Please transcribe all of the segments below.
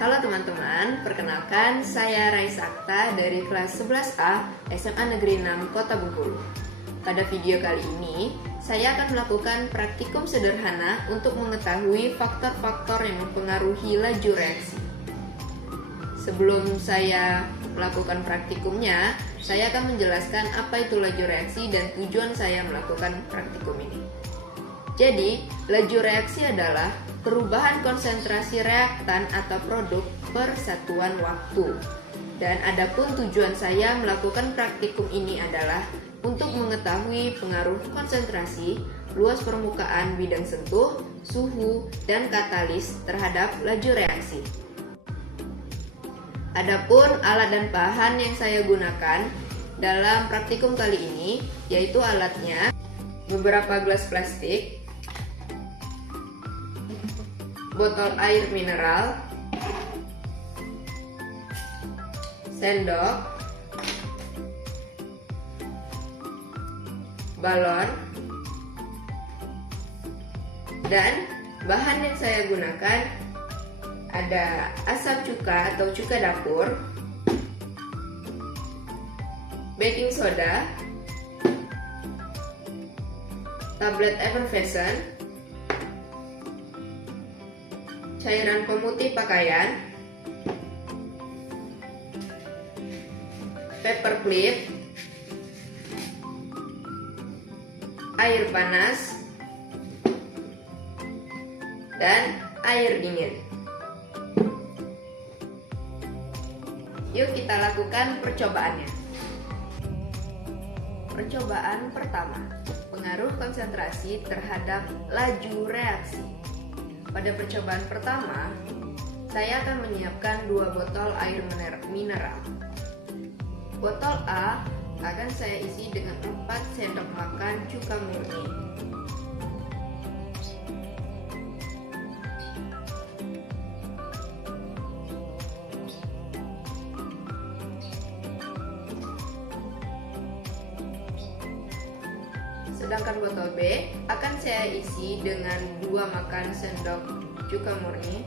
Halo teman-teman, perkenalkan saya Raisa Akta dari kelas 11A SMA Negeri 6 Kota Bengkulu. Pada video kali ini, saya akan melakukan praktikum sederhana untuk mengetahui faktor-faktor yang mempengaruhi laju reaksi. Sebelum saya melakukan praktikumnya, saya akan menjelaskan apa itu laju reaksi dan tujuan saya melakukan praktikum ini. Jadi, laju reaksi adalah perubahan konsentrasi reaktan atau produk per satuan waktu. Dan adapun tujuan saya melakukan praktikum ini adalah untuk mengetahui pengaruh konsentrasi, luas permukaan bidang sentuh, suhu, dan katalis terhadap laju reaksi. Adapun alat dan bahan yang saya gunakan dalam praktikum kali ini yaitu alatnya beberapa gelas plastik, botol air mineral, sendok, balon, dan bahan yang saya gunakan ada asam cuka atau cuka dapur, baking soda, tablet effervescent, cairan pemutih pakaian, paper clip, air panas, dan air dingin. Yuk kita lakukan percobaannya. Percobaan pertama, pengaruh konsentrasi terhadap laju reaksi. Pada percobaan pertama, saya akan menyiapkan 2 botol air mineral. Botol A akan saya isi dengan 4 sendok makan cuka murni. Sedangkan botol B akan saya isi dengan 2 makan sendok cuka murni.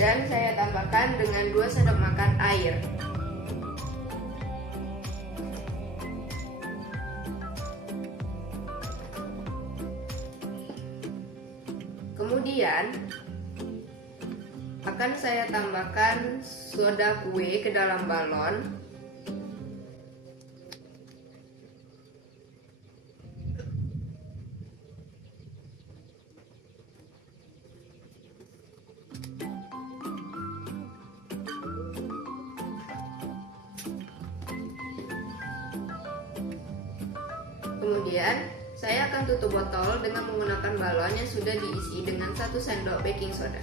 Dan saya tambahkan dengan 2 sendok makan air. Kemudian akan saya tambahkan soda kue ke dalam balon. Kemudian saya akan tutup botol dengan menggunakan balon yang sudah diisi dengan 1 sendok baking soda.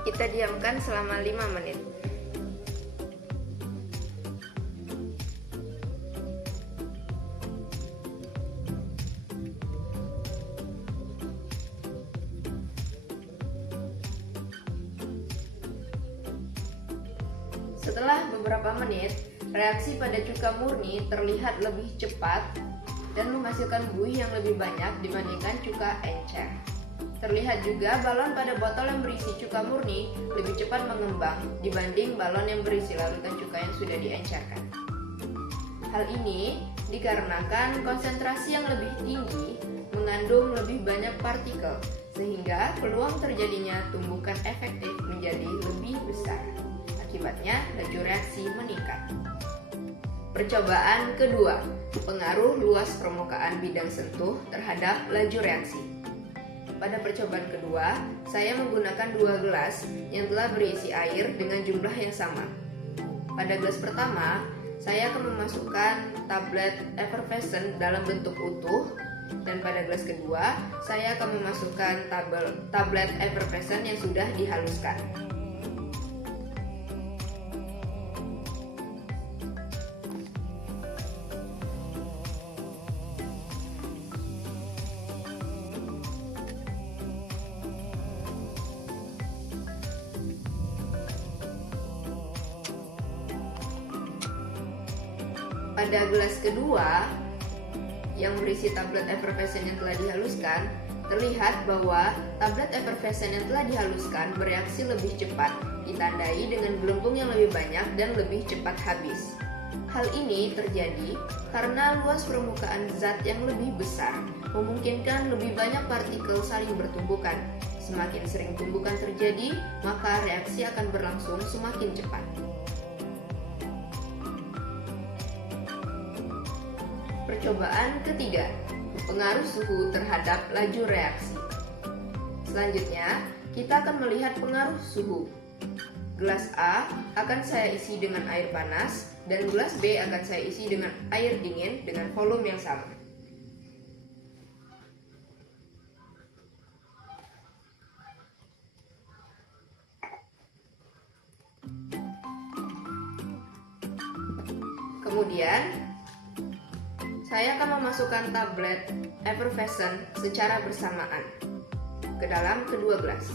Kita diamkan selama 5 menit. Setelah beberapa menit, reaksi pada cuka murni terlihat lebih cepat dan menghasilkan buih yang lebih banyak dibandingkan cuka encer. Terlihat juga balon pada botol yang berisi cuka murni lebih cepat mengembang dibanding balon yang berisi larutan cuka yang sudah diencerkan. Hal ini dikarenakan konsentrasi yang lebih tinggi mengandung lebih banyak partikel, sehingga peluang terjadinya tumbukan efektif menjadi lebih besar. Akibatnya, laju reaksi meningkat. Percobaan kedua, pengaruh luas permukaan bidang sentuh terhadap laju reaksi. Pada percobaan kedua, saya menggunakan 2 gelas yang telah berisi air dengan jumlah yang sama. Pada gelas pertama, saya akan memasukkan tablet effervescent dalam bentuk utuh, dan pada gelas kedua, saya akan memasukkan tablet effervescent yang sudah dihaluskan. Pada gelas kedua yang berisi tablet effervescent yang telah dihaluskan, terlihat bahwa tablet effervescent yang telah dihaluskan bereaksi lebih cepat, ditandai dengan gelembung yang lebih banyak dan lebih cepat habis. Hal ini terjadi karena luas permukaan zat yang lebih besar memungkinkan lebih banyak partikel saling bertumbukan. Semakin sering tumbukan terjadi, maka reaksi akan berlangsung semakin cepat. Percobaan ketiga, pengaruh suhu terhadap laju reaksi. Selanjutnya, kita akan melihat pengaruh suhu. Gelas A akan saya isi dengan air panas dan gelas B akan saya isi dengan air dingin dengan volume yang sama. Kemudian, saya akan memasukkan tablet effervescent secara bersamaan ke dalam kedua gelas.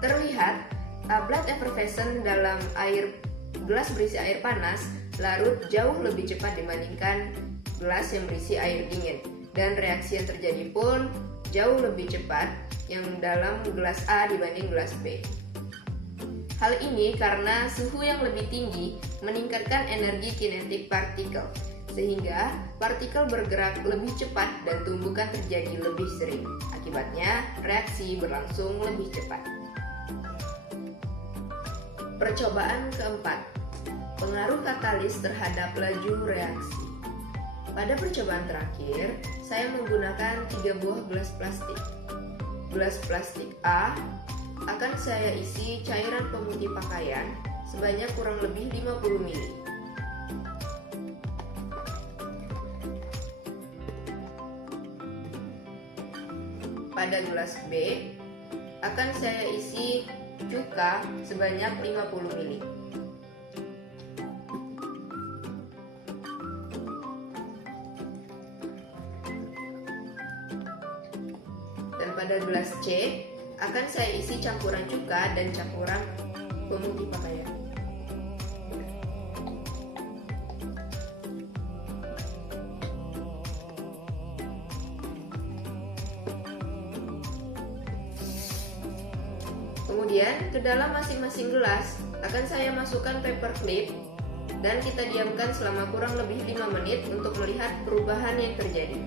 Terlihat tablet effervescent dalam gelas berisi air panas larut jauh lebih cepat dibandingkan gelas yang berisi air dingin, dan reaksi yang terjadi pun jauh lebih cepat yang dalam gelas A dibanding gelas B. Hal ini karena suhu yang lebih tinggi meningkatkan energi kinetik partikel, sehingga partikel bergerak lebih cepat dan tumbukan terjadi lebih sering. Akibatnya, reaksi berlangsung lebih cepat. Percobaan keempat, pengaruh katalis terhadap laju reaksi. Pada percobaan terakhir, saya menggunakan 3 buah gelas plastik. Gelas plastik A akan saya isi cairan pemutih pakaian sebanyak kurang lebih 50 ml. Pada gelas B akan saya isi cuka sebanyak 50 ml. Dan pada gelas C akan saya isi campuran cuka dan campuran pemutih pakaian. Kemudian ke dalam masing-masing gelas akan saya masukkan paper clip dan kita diamkan selama kurang lebih 5 menit untuk melihat perubahan yang terjadi.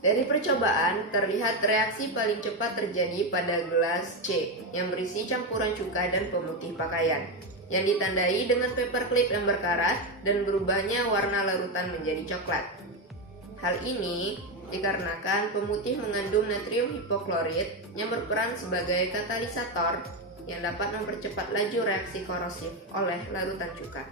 Dari percobaan, terlihat reaksi paling cepat terjadi pada gelas C yang berisi campuran cuka dan pemutih pakaian, yang ditandai dengan paperclip yang berkarat dan berubahnya warna larutan menjadi coklat. Hal ini dikarenakan pemutih mengandung natrium hipoklorit yang berperan sebagai katalisator yang dapat mempercepat laju reaksi korosif oleh larutan cuka.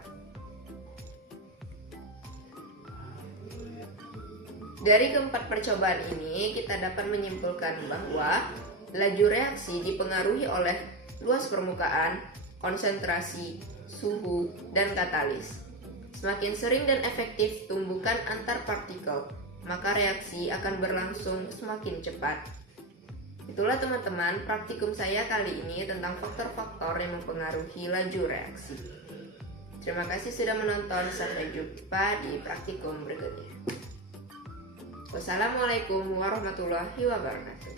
Dari keempat percobaan ini, kita dapat menyimpulkan bahwa laju reaksi dipengaruhi oleh luas permukaan, konsentrasi, suhu, dan katalis. Semakin sering dan efektif tumbukan antar partikel, maka reaksi akan berlangsung semakin cepat. Itulah teman-teman praktikum saya kali ini tentang faktor-faktor yang mempengaruhi laju reaksi. Terima kasih sudah menonton, sampai jumpa di praktikum berikutnya. Wassalamualaikum warahmatullahi wabarakatuh.